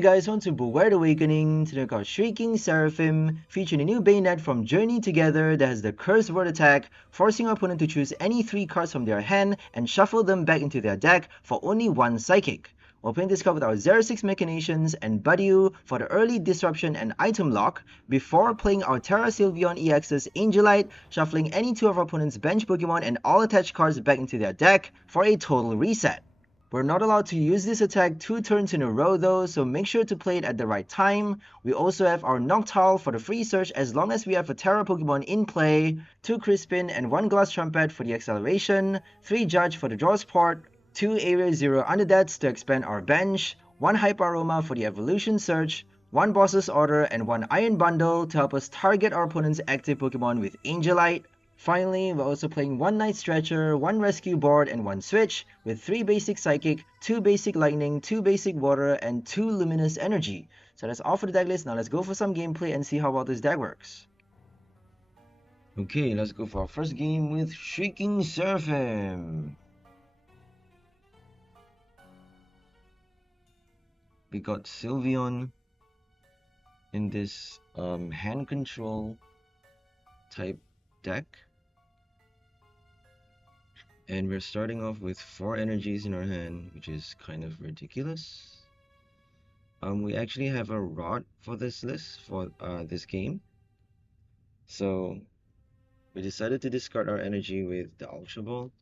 Hey guys, welcome to Beware the Awakening. Today we got Shrieking Seraphim, featuring a new Banette from Journey Together that has the Curse Word attack, forcing our opponent to choose any 3 cards from their hand and shuffle them back into their deck for only 1 Psychic. We're playing this card with our Xerosic Machinations and Budew for the early disruption and item lock, before playing our Sylveon EX's Angelite, shuffling any 2 of our opponent's bench Pokemon and all attached cards back into their deck for a total reset. We're not allowed to use this attack 2 turns in a row though, so make sure to play it at the right time. We also have our Noctowl for the free search as long as we have a Tera Pokemon in play, 2 Crispin and 1 Glass Trumpet for the acceleration, 3 Judge for the draw support, 2 Area 0 Undeads to expand our bench, 1 Hyper Aroma for the evolution search, 1 Boss's Order and 1 Iron Bundle to help us target our opponent's active Pokemon with Angelite. Finally, we're also playing 1 Night Stretcher, 1 Rescue Board, and 1 Switch, with 3 basic Psychic, 2 basic Lightning, 2 basic Water, and 2 Luminous Energy. So that's all for the deck list. Now let's go for some gameplay and see how well this deck works. Okay, let's go for our first game with Shrieking Seraphim. We got Sylveon in this hand control type deck. And we're starting off with 4 energies in our hand, which is kind of ridiculous. We actually have a rod for this list, for this game. So we decided to discard our energy with the Ultra Ball.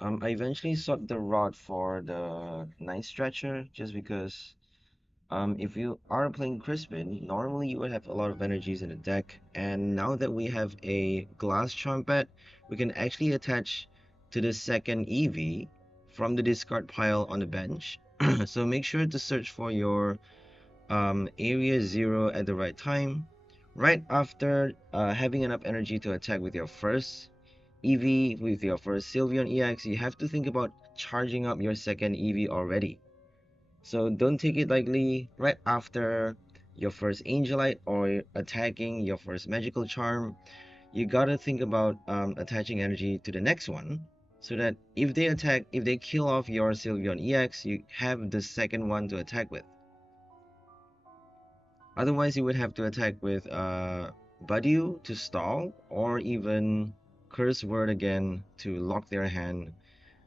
I eventually sought the rod for the Night Stretcher, just because if you are playing Crispin, normally you would have a lot of energies in the deck, and now that we have a Glass Trumpet, we can actually attach to the second Eevee from the discard pile on the bench. So make sure to search for your Area 0 at the right time, right after having enough energy to attack with your first Eevee, with your first Sylveon EX. You have to think about charging up your second Eevee already. So don't take it lightly. Right after your first Angelite or attacking your first Magical Charm, you gotta think about attaching energy to the next one, so that if they kill off your Sylveon EX, you have the second one to attack with. Otherwise, you would have to attack with Budew to stall, or even Curse Word again to lock their hand,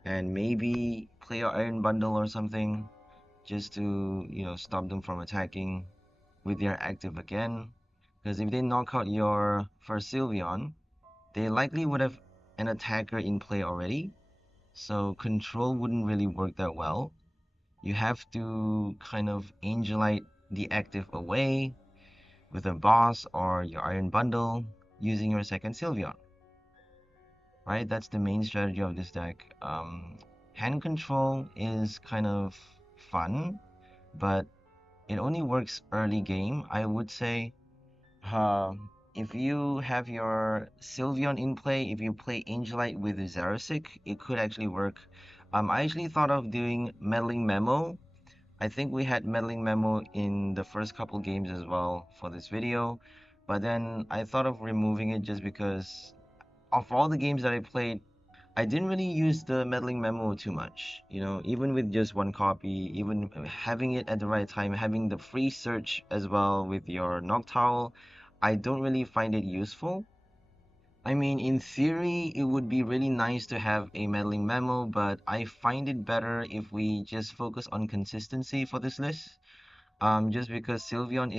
and maybe play your Iron Bundle or something, just to, you know, stop them from attacking with their active again. Because if they knock out your first Sylveon, they likely would have an attacker in play already, so control wouldn't really work that well. You have to kind of Angelite the active away with a boss or your Iron Bundle using your second Sylveon. Right, that's the main strategy of this deck. Hand control is kind of fun, but it only works early game, I would say. If you have your Sylveon in play, if you play Angelite with Xerosic, it could actually work. I actually thought of doing Meddling Memo. I think we had Meddling Memo in the first couple games as well for this video, but then I thought of removing it just because of all the games that I played, I didn't really use the Meddling Memo too much. You know, even with just 1 copy, even having it at the right time, having the free search as well with your Noctowl, I don't really find it useful. I mean, in theory, it would be really nice to have a Meddling Memo, but I find it better if we just focus on consistency for this list. Just because Sylveon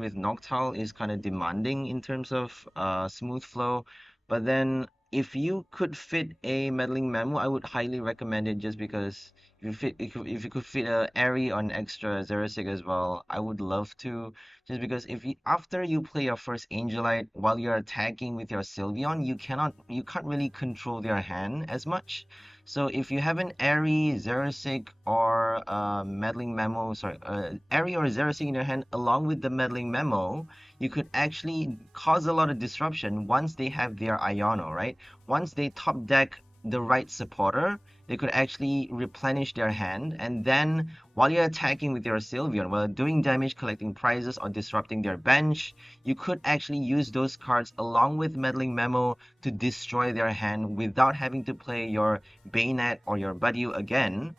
with Noctowl is kind of demanding in terms of smooth flow. But then if you could fit a Meddling Memo, I would highly recommend it, just because if you could fit a Airy on extra Xerosic as well, I would love to. Just because after you play your first Angelite while you're attacking with your Sylveon, you can't really control their hand as much. So if you have an Airy, Xerosic, or Meddling Memo, Airy or Xerosic in your hand along with the Meddling Memo, you could actually cause a lot of disruption once they have their Iono, right? Once they top deck the right supporter, they could actually replenish their hand, and then while you're attacking with your Sylveon, while doing damage, collecting prizes, or disrupting their bench, you could actually use those cards along with Meddling Memo to destroy their hand without having to play your Banette or your Budew again.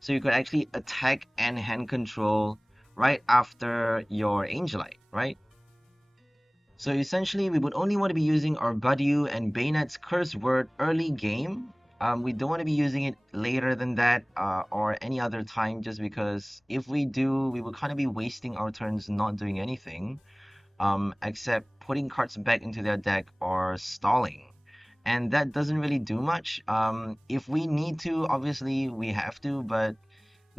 So you could actually attack and hand control right after your Angelite, right? So essentially, we would only want to be using our Budew and Banette's Curse Word early game. We don't want to be using it later than that or any other time, just because if we do, we would kind of be wasting our turns not doing anything, except putting cards back into their deck or stalling. And that doesn't really do much. If we need to, obviously we have to, but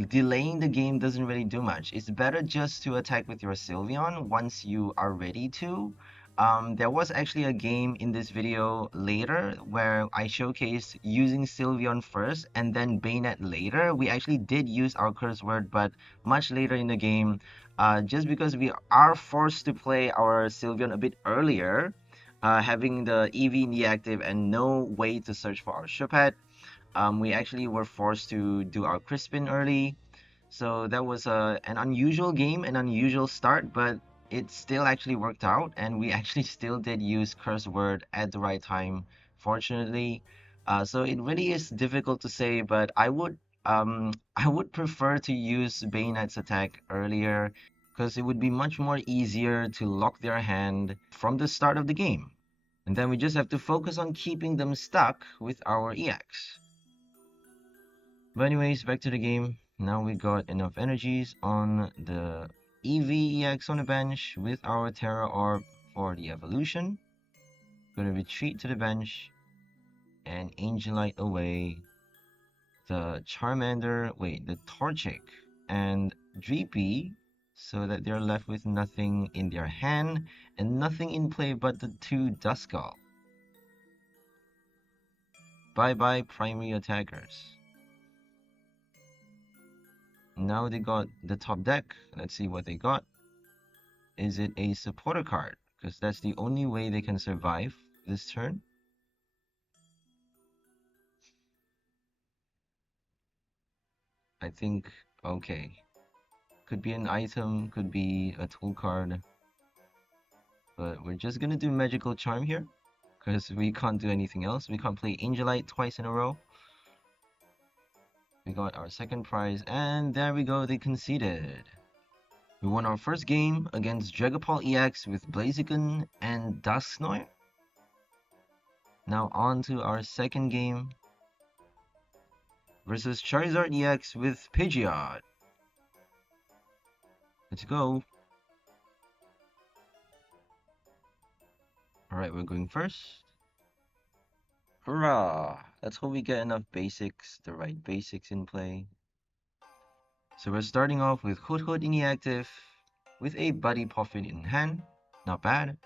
delaying the game doesn't really do much. It's better just to attack with your Sylveon once you are ready to. There was actually a game in this video later where I showcased using Sylveon first and then Banette later. We actually did use our curse word, but much later in the game, just because we are forced to play our Sylveon a bit earlier, having the Eevee in the active and no way to search for our Shuppet. We actually were forced to do our Crispin early. So that was an unusual game, an unusual start, but it still actually worked out, and we actually still did use curse word at the right time, fortunately. So it really is difficult to say, but I would prefer to use Bayonette's attack earlier because it would be much more easier to lock their hand from the start of the game. And then we just have to focus on keeping them stuck with our EX. But anyways, back to the game. Now we got enough energies on the Eevee EX on the bench with our Tera Orb for the evolution. Gonna retreat to the bench and Angelite away the the Torchic and Dreepy, so that they're left with nothing in their hand and nothing in play but the two Duskull. Bye bye primary attackers. Now they got the top deck. Let's see what they got. Is it a supporter card? Because that's the only way they can survive this turn. I think, okay. Could be an item, could be a tool card. But we're just gonna do Magical Charm here, because we can't do anything else. We can't play Angelite twice in a row. We got our second prize, and there we go, they conceded. We won our first game against Dragapult EX with Blaziken and Dusknoir. Now on to our second game versus Charizard EX with Pidgeot. Let's go. Alright, we're going first. Hurrah! Let's hope we get enough basics, the right basics in play. So we're starting off with Hoothoot in the active, with a Buddy Poffin in hand. Not bad.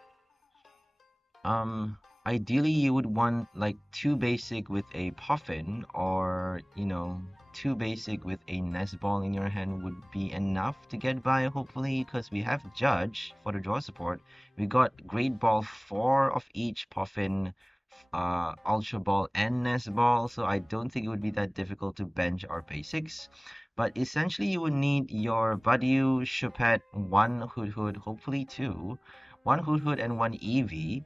Ideally you would want like 2 basic with a Poffin, or you know, 2 basic with a Nest Ball in your hand would be enough to get by, hopefully, because we have Judge for the draw support. We got Great Ball 4 of each Poffin, Ultra Ball and Nest Ball, so I don't think it would be that difficult to bench our basics. But essentially you would need your Budew, Shuppet, 1 Hoothoot, hopefully 2, 1 Hoothoot and 1 Eevee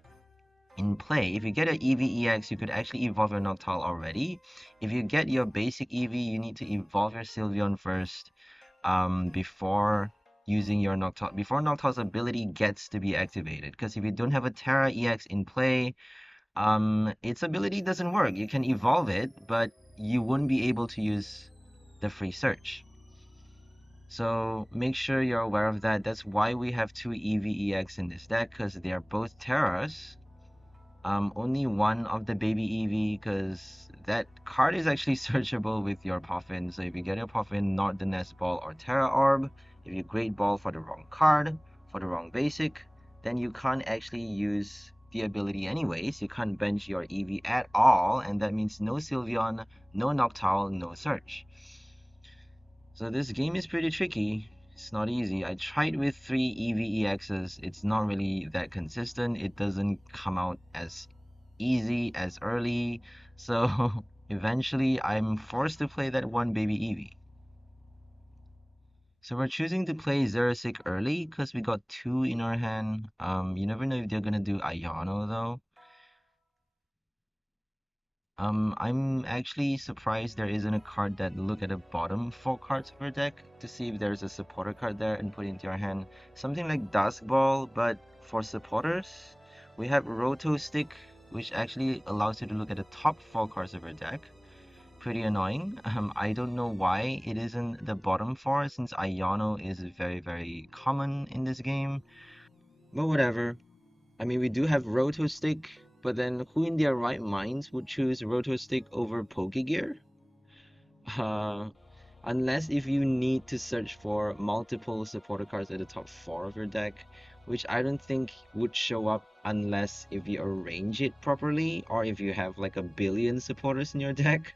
in play. If you get an Eevee EX, you could actually evolve your Noctowl already. If you get your basic Eevee, you need to evolve your Sylveon first, before using your Noctowl, before Noctowl's ability gets to be activated. Because if you don't have a Tera EX in play, its ability doesn't work. You can evolve it, but you wouldn't be able to use the free search. So make sure you're aware of that. That's why we have 2 Eevee EX in this deck, because they are both Teras. Only one of the baby Eevee, because that card is actually searchable with your Poffin. So if you get your Poffin, not the Nest Ball or Tera Orb, if you Great Ball for the wrong card, for the wrong basic, then you can't actually use the ability anyways. You can't bench your Eevee at all, and that means no Sylveon, no Noctowl, no search. So this game is pretty tricky. It's not easy. I tried with 3 Eevee EXs. It's not really that consistent. It doesn't come out as easy as early. So eventually I'm forced to play that 1 baby Eevee. So we're choosing to play Xerosic early because we got 2 in our hand. You never know if they're gonna do Ayano though. I'm actually surprised there isn't a card that look at the bottom 4 cards of your deck to see if there's a supporter card there and put it into your hand. Something like Dusk Ball, but for supporters, we have Roto Stick, which actually allows you to look at the top 4 cards of your deck. Pretty annoying. I don't know why it isn't the bottom 4, since Iono is very, very common in this game. But whatever. I mean, we do have Roto Stick, but then who in their right minds would choose Roto Stick over Pokegear? Uh, unless if you need to search for multiple supporter cards at the top 4 of your deck, which I don't think would show up unless if you arrange it properly, or if you have like a billion supporters in your deck,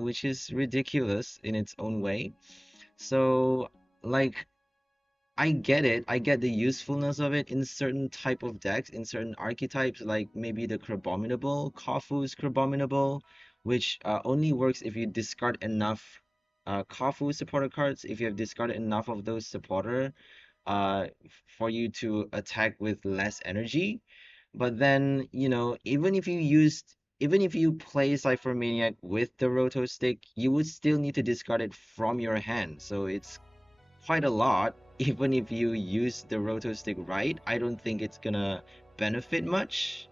which is ridiculous in its own way. So, like, I get it. I get the usefulness of it in certain type of decks, in certain archetypes, like maybe the Crabominable, Kofu's Crabominable, which only works if you discard enough Kofu supporter cards. If you have discarded enough of those supporter, for you to attack with less energy. But then, even if you play Cypher Maniac with the Roto Stick, you would still need to discard it from your hand. So it's quite a lot. Even if you use the Roto Stick right, I don't think it's gonna benefit much.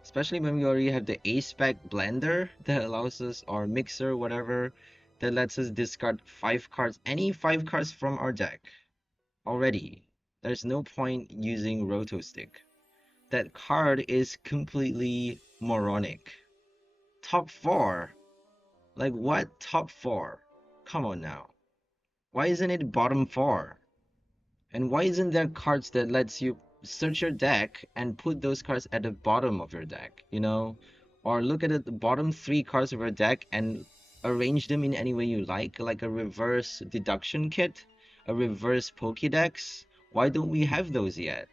Especially when we already have the A-Spec blender that allows us, or mixer, whatever, that lets us discard 5 cards, any 5 cards from our deck already. There's no point using Roto Stick. That card is completely moronic. Top 4? Like what top 4? Come on now. Why isn't it bottom 4? And why isn't there cards that lets you search your deck and put those cards at the bottom of your deck, Or look at the bottom 3 cards of your deck and arrange them in any way you like a reverse deduction kit, a reverse Pokédex. Why don't we have those yet?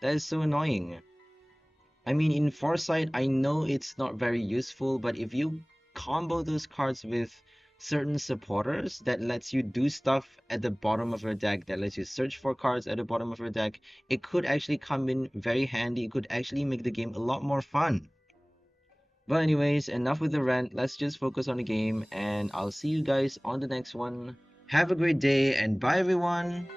That is so annoying. I mean, in Foresight, I know it's not very useful, but if you combo those cards with certain supporters that lets you do stuff at the bottom of your deck, that lets you search for cards at the bottom of your deck, it could actually come in very handy. It could actually make the game a lot more fun. But anyways, enough with the rant. Let's just focus on the game, and I'll see you guys on the next one. Have a great day, and bye everyone!